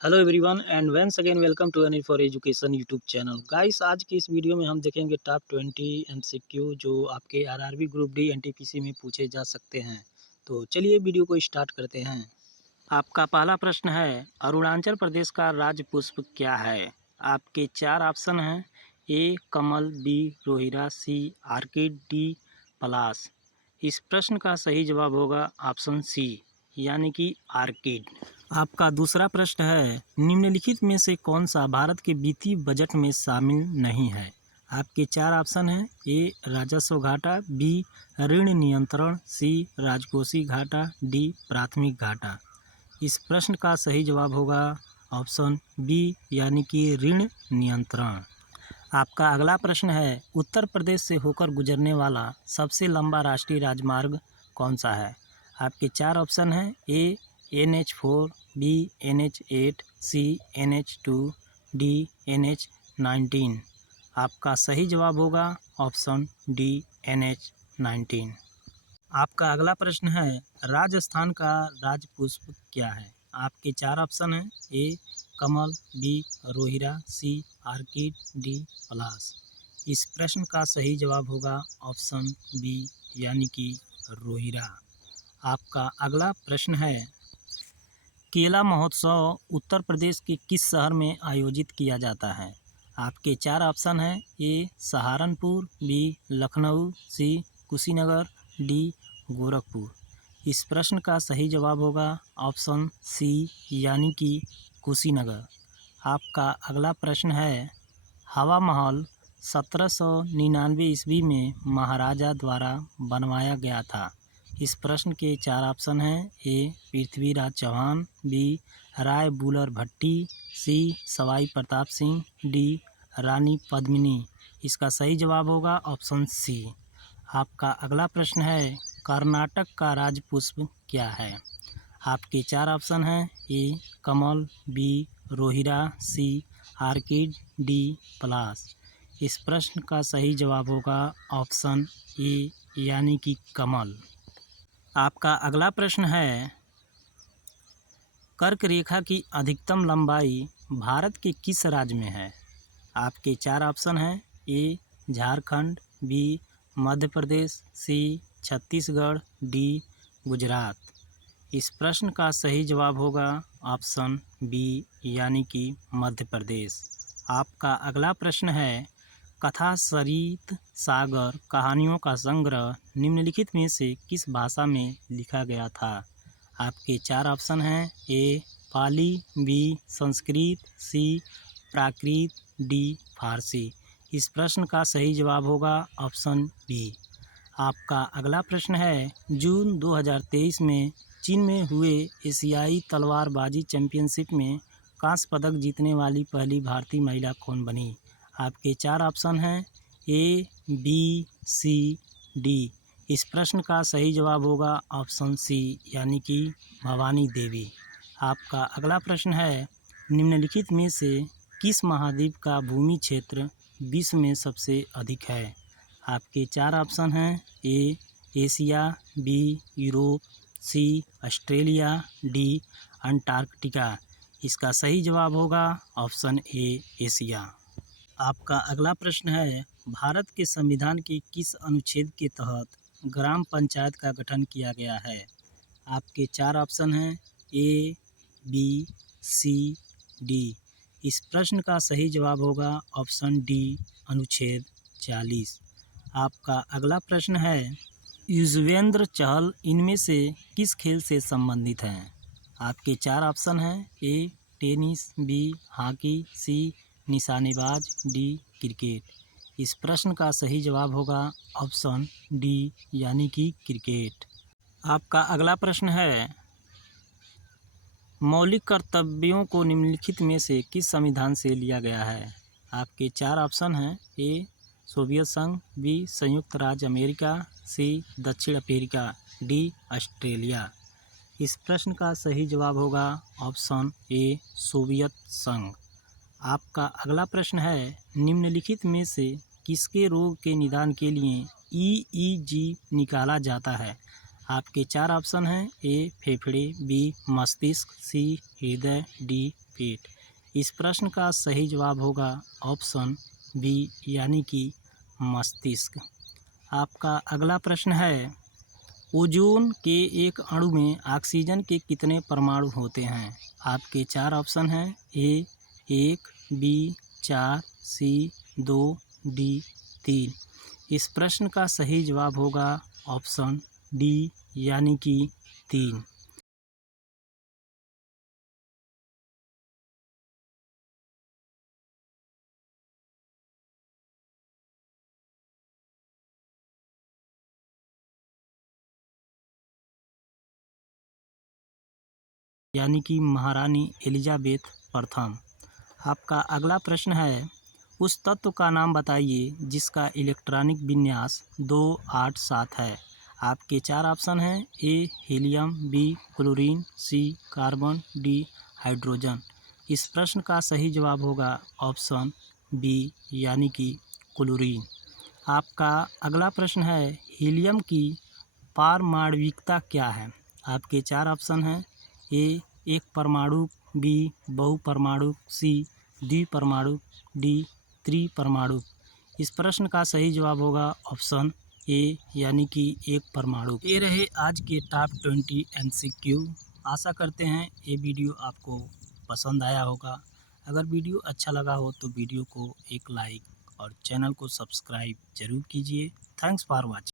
Hello everyone and once again welcome to Anil for education YouTube channel. Guys, आज की इस video में हम देखेंगे टॉप 20 एमसीक्यू जो आपके आरआरबी ग्रुप डी एनटीपीसी में पूछे जा सकते हैं। तो चलिए वीडियो को स्टार्ट करते हैं। आपका पहला प्रश्न है, अरुणाचल प्रदेश का राज्य पुष्प क्या है? आपके चार ऑप्शन हैं, ए कमल, बी रोहिरा, सी आर्किड, डी पलाश। इस प्रश्न का सही जवाब होगा ऑप्शन सी यानी कि आर्किड। आपका दूसरा प्रश्न है, निम्नलिखित में से कौन सा भारत के वित्तीय बजट में शामिल नहीं है? आपके चार ऑप्शन हैं, ए राजस्व घाटा, बी ऋण नियंत्रण, सी राजकोषीय घाटा, डी प्राथमिक घाटा। इस प्रश्न का सही जवाब होगा ऑप्शन बी यानी कि ऋण नियंत्रण। आपका अगला प्रश्न है, उत्तर प्रदेश से होकर गुजरने वाला सबसे लंबा राष्ट्रीय राजमार्ग कौन सा है? आपके चार ऑप्शन हैं, ए NH4, बी NH8, सी NH2, डी NH19। आपका सही जवाब होगा ऑप्शन डी NH19। आपका अगला प्रश्न है, राजस्थान का राज्य पुष्प क्या है? आपके चार ऑप्शन हैं, ए कमल, बी रोहिरा, सी आर्किड, डी पलाश। इस प्रश्न का सही जवाब होगा ऑप्शन बी यानी कि रोहिरा। आपका अगला प्रश्न है, केला महोत्सव उत्तर प्रदेश के किस शहर में आयोजित किया जाता है? आपके चार ऑप्शन हैं, ए सहारनपुर, बी लखनऊ, सी कुशीनगर, डी गोरखपुर। इस प्रश्न का सही जवाब होगा ऑप्शन सी यानी कि कुशीनगर। आपका अगला प्रश्न है, हवा महल 1799 ईस्वी में महाराजा द्वारा बनवाया गया था। इस प्रश्न के चार ऑप्शन हैं, ए पृथ्वीराज चौहान, बी राय बुलर भट्टी, सी सवाई प्रताप सिंह, डी रानी पद्मिनी। इसका सही जवाब होगा ऑप्शन सी। आपका अगला प्रश्न है, कर्नाटक का राज्य पुष्प क्या है? आपके चार ऑप्शन हैं, ए कमल, बी रोहिरा, सी आर्किड, डी पलाश। इस प्रश्न का सही जवाब होगा ऑप्शन ए यानी कि कमल। आपका अगला प्रश्न है, कर्क रेखा की अधिकतम लंबाई भारत के किस राज्य में है? आपके चार ऑप्शन हैं, ए झारखंड, बी मध्य प्रदेश, सी छत्तीसगढ़, डी गुजरात। इस प्रश्न का सही जवाब होगा ऑप्शन बी यानी कि मध्य प्रदेश। आपका अगला प्रश्न है, कथा सरित सागर कहानियों का संग्रह निम्नलिखित में से किस भाषा में लिखा गया था? आपके चार ऑप्शन हैं, ए पाली, बी संस्कृत, सी प्राकृत, डी फारसी। इस प्रश्न का सही जवाब होगा ऑप्शन बी। आपका अगला प्रश्न है, जून 2023 में चीन में हुए एशियाई तलवारबाजी चैंपियनशिप में कांस्य पदक जीतने वाली पहली भारतीय महिला कौन बनी? आपके चार ऑप्शन हैं, ए बी सी डी। इस प्रश्न का सही जवाब होगा ऑप्शन सी यानी कि भवानी देवी। आपका अगला प्रश्न है, निम्नलिखित में से किस महाद्वीप का भूमि क्षेत्र विश्व में सबसे अधिक है? आपके चार ऑप्शन हैं, A Asia, B Europe, C Australia, D Antarctica. इसका सही जवाब होगा ऑप्शन ए एशिया। आपका अगला प्रश्न है, भारत के संविधान के किस अनुच्छेद के तहत ग्राम पंचायत का गठन किया गया है? आपके चार ऑप्शन हैं, ए बी सी डी। इस प्रश्न का सही जवाब होगा ऑप्शन डी अनुच्छेद 40। आपका अगला प्रश्न है, युजवेंद्र चहल इनमें से किस खेल से संबंधित हैं? आपके चार ऑप्शन हैं, ए टेनिस, बी हॉकी, सी निशानेबाज, डी क्रिकेट। इस प्रश्न का सही जवाब होगा ऑप्शन डी यानी कि क्रिकेट। आपका अगला प्रश्न है, मौलिक कर्तव्यों को निम्नलिखित में से किस संविधान से लिया गया है? आपके चार ऑप्शन हैं, ए सोवियत संघ, बी संयुक्त राज्य अमेरिका, सी दक्षिण अफ्रीका, डी ऑस्ट्रेलिया। इस प्रश्न का सही जवाब होगा ऑप्शन ए सोवियत संघ। आपका अगला प्रश्न है, निम्नलिखित में से किसके रोग के निदान के लिए EEG निकाला जाता है? आपके चार ऑप्शन हैं, ए फेफड़े, बी मस्तिष्क, सी हृदय, डी पेट। इस प्रश्न का सही जवाब होगा ऑप्शन बी यानी कि मस्तिष्क। आपका अगला प्रश्न है, ओजोन के एक अणु में ऑक्सीजन के कितने परमाणु होते हैं? आपके 4 ऑप्शन हैं, ए 1, बी 4, सी 2, डी 3। इस प्रश्न का सही जवाब होगा ऑप्शन डी यानी कि 3। यानी कि महारानी एलिजाबेथ प्रथम। आपका अगला प्रश्न है, उस तत्व का नाम बताइए जिसका इलेक्ट्रॉनिक विन्यास 287 है। आपके 4 ऑप्शन हैं, ए हीलियम, बी क्लोरीन, सी कार्बन, डी हाइड्रोजन। इस प्रश्न का सही जवाब होगा ऑप्शन बी यानी कि क्लोरीन। आपका अगला प्रश्न है, हीलियम की पारमाणविकता क्या है? आपके 4 ऑप्शन हैं, ए एक परमाणु, बी बहुपरमाणु, सी द्विपरमाणु, डी त्रिपरमाणु। इस प्रश्न का सही जवाब होगा ऑप्शन ए यानी कि एक परमाणु। ये रहे आज के टॉप 20 MCQ। आशा करते हैं ये वीडियो आपको पसंद आया होगा। अगर वीडियो अच्छा लगा हो तो वीडियो को एक लाइक और चैनल को सब्सक्राइब जरूर कीजिए। Thanks for watching.